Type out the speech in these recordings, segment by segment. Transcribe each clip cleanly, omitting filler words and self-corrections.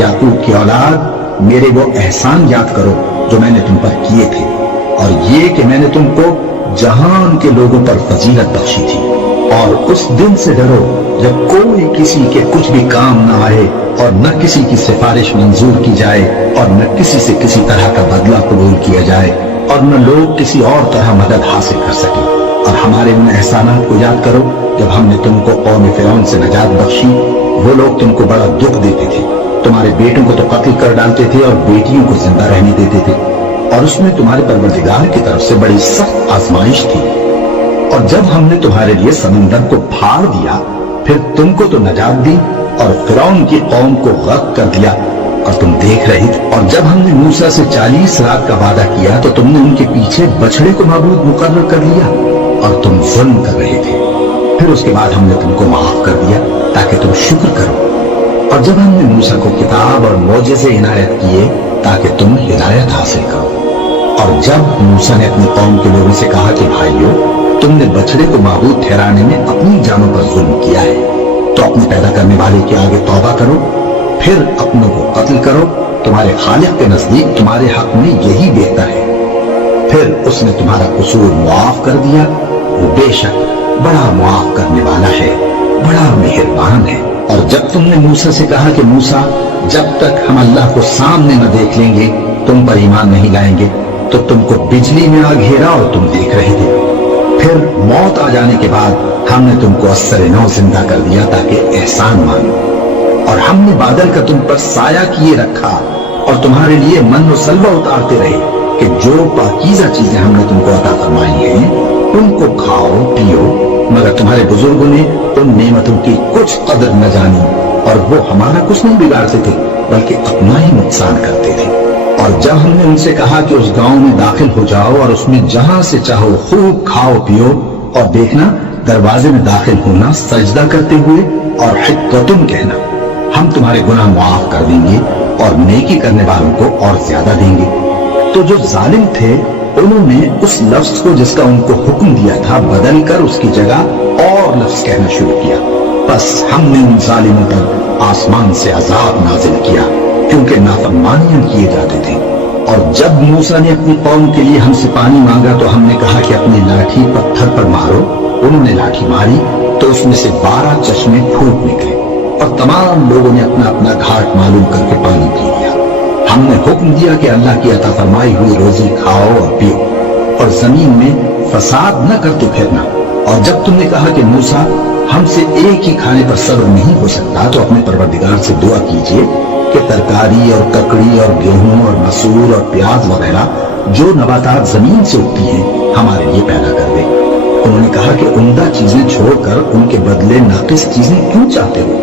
याकूब की औलाद, मेरे वो एहसान याद करो जो मैंने तुम पर किए थे, और ये कि मैंने तुमको जहान के लोगों पर फजीलत बख्शी थी। और उस दिन से डरो जब कोई किसी के कुछ भी काम ना आए, और न किसी की सिफारिश मंजूर की जाए, और न किसी से किसी तरह का बदला कबूल किया जाए, और न लोग किसी और तरह मदद हासिल कर सके। और हमारे उन एहसानात को याद करो जब हमने तुमको कौम फिरौन से नजात बख्शी। वो लोग तुमको बड़ा दुख देते थे, तुम्हारे बेटों को तो कत्ल कर डालते थे और बेटियों को जिंदा रहने देते थे, और उसमें तुम्हारे परवरदिगार की तरफ से बड़ी सख्त आजमाइश थी। और जब हमने तुम्हारे लिए समंदर को फाड़ दिया, फिर तुमको तो नजात दी और फिरौन की कौम को गर्क कर दिया, और तुम देख रही थी। और जब हमने मूसा से 40 रात का वादा किया तो तुमने उनके पीछे बछड़े को माबूद मुकर्रर कर लिया, और तुम जुल्म कर रहे थे। फिर उसके बाद हमने तुमको माफ कर दिया ताकि तुम शुक्र करो। और जब हमने मूसा को किताब और मोजेज़े इनायत किए ताकि तुम हिदायत हासिल करो। और जब मूसा ने अपनी कौम के लोगों से कहा कि भाइयों, तुमने बछड़े को माबूद ठहराने में अपनी जानों पर जुल्म किया है, तो अपने पैदा करने वाले के आगे तौबा करो, फिर अपनों को कत्ल करो। तुम्हारे खालिक के नजदीक तुम्हारे हक में यही बेहतर है। फिर उसने तुम्हारा कसूर मुआफ कर दिया। वो बेशक बड़ा मुआफ करने वाला है, बड़ा मेहरबान है। और जब तुमने मूसा से कहा कि मूसा, जब तक हम अल्लाह को सामने न देख लेंगे तुम पर ईमान नहीं लाएंगे, तो तुमको बिजली में आ घेरा और तुम देख रहे थे। फिर मौत आ जाने के बाद हमने तुमको अस्सर नौ जिंदा कर दिया ताकि एहसान मानो। और हमने बादल का तुम पर साया किए रखा और तुम्हारे लिए मन और सलवा उतारते रहे कि जो पाकीज़ा चीजें हमने तुमको अता फरमाई हैं उनको खाओ पियो, मगर तुम्हारे बुजुर्गों ने उन नेमतों की कुछ कदर न जानी, और वो हमारा कुछ नहीं बिगाड़ते थे बल्कि अपना ही नुकसान करते थे। और जब हमने उनसे कहा कि उस गांव में दाखिल हो जाओ और उसमें जहां से चाहो खूब खाओ पियो, और देखना दरवाजे में दाखिल होना सजदा करते हुए और हिक्कतुन कहना, हम तुम्हारे गुनाह मुआफ कर देंगे और नेकी करने वालों को और ज्यादा देंगे। तो जो जालिम थे उन्होंने उस लफ्ज को जिसका उनको हुक्म दिया था बदल कर उसकी जगह और लफ्ज कहना शुरू किया। बस हमने उन जालिमों पर आसमान से अजाब नाजिल किया क्योंकि नाफरमानियां किए जाते थे। और जब मूसा ने अपनी कौम के लिए हमसे पानी मांगा तो हमने कहा कि अपनी लाठी पत्थर पर मारो। उन्होंने लाठी मारी तो उसमें से 12 चश्मे फूट निकले और तमाम लोगों ने अपना अपना घाट मालूम करके पानी पी लिया। हमने हुक्म दिया कि अल्लाह की अता फरमाई हुई रोजी खाओ और पियो और जमीन में फसाद न करते फिरना। और जब तुमने कहा कि मूसा, हमसे एक ही खाने पर सब्र नहीं हो सकता, तो अपने परवरदिगार से दुआ कीजिए कि तरकारी और ककड़ी और गेहूं और मसूर और प्याज वगैरह जो नबातात जमीन से उगती हैं हमारे लिए पैदा कर दे। उन्होंने कहा कि उम्दा चीजें छोड़कर उनके बदले नाकिस चीजें क्यों चाहते हो?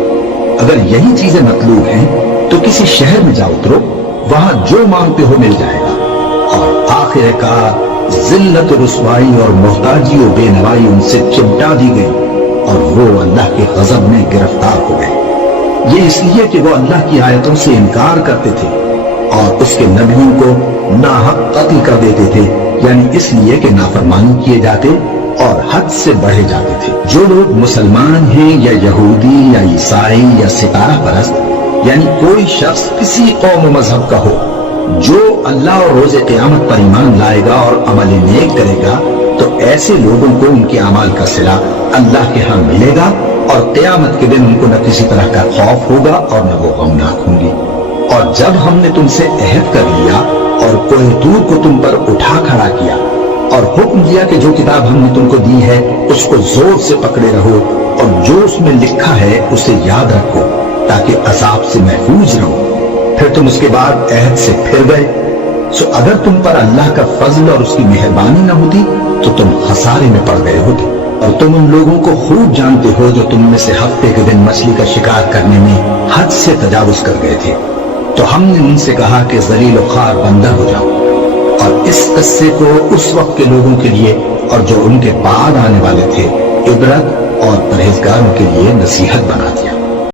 अगर यही चीजें मतलूब हैं तो किसी शहर में जा उतरो, वहां जो मांगते हो मिल जाएगा। और आखिरकार जिल्लत रुसवाई और मोहताजी और बेनवाई उनसे चिमटा दी गई और वो अल्लाह के गजब में गिरफ्तार हो गए। ये इसलिए कि वो अल्लाह की आयतों से इनकार करते थे और उसके नबियों को नाहक कत्ल कर देते थे, यानी इसलिए कि नाफरमानी किए जाते और हद से बढ़े जाते थे। जो लोग मुसलमान हैं या यहूदी या ईसाई या सितारा परस्त, यानी कोई शख्स किसी कौम मजहब का हो, जो अल्लाह और रोज़े क़यामत पर ईमान लाएगा और अमल नेक करेगा, तो ऐसे लोगों को उनके अमाल का सिला अल्लाह के यहाँ मिलेगा और क़यामत के दिन उनको न किसी तरह का खौफ होगा और न वो गमनाक होंगे। और जब हमने तुमसे अहद कर लिया और कोई दूर को तुम पर उठा खड़ा किया और हुक्म दिया कि जो किताब हमने तुमको दी है उसको जोर से पकड़े रहो और जो उसमें लिखा है उसे याद रखो ताकि अज़ाब से महफूज रहो, फिर तुम उसके बाद अहद से फिर गए, सो अगर तुम पर अल्लाह का फजल और उसकी मेहरबानी न होती तो तुम खसारे में पड़ गए होते। और तुम उन लोगों को खूब जानते हो जो तुम में से हफ्ते के दिन मछली का शिकार करने में हद से तजावुज कर गए थे, तो हमने उनसे कहा कि जलील और खार बंदर हो जाओ। और इस किस्से को उस वक्त के लोगों के लिए और जो उनके बाद आने वाले थे इबरत और परहेजगारों के लिए नसीहत बना दिया।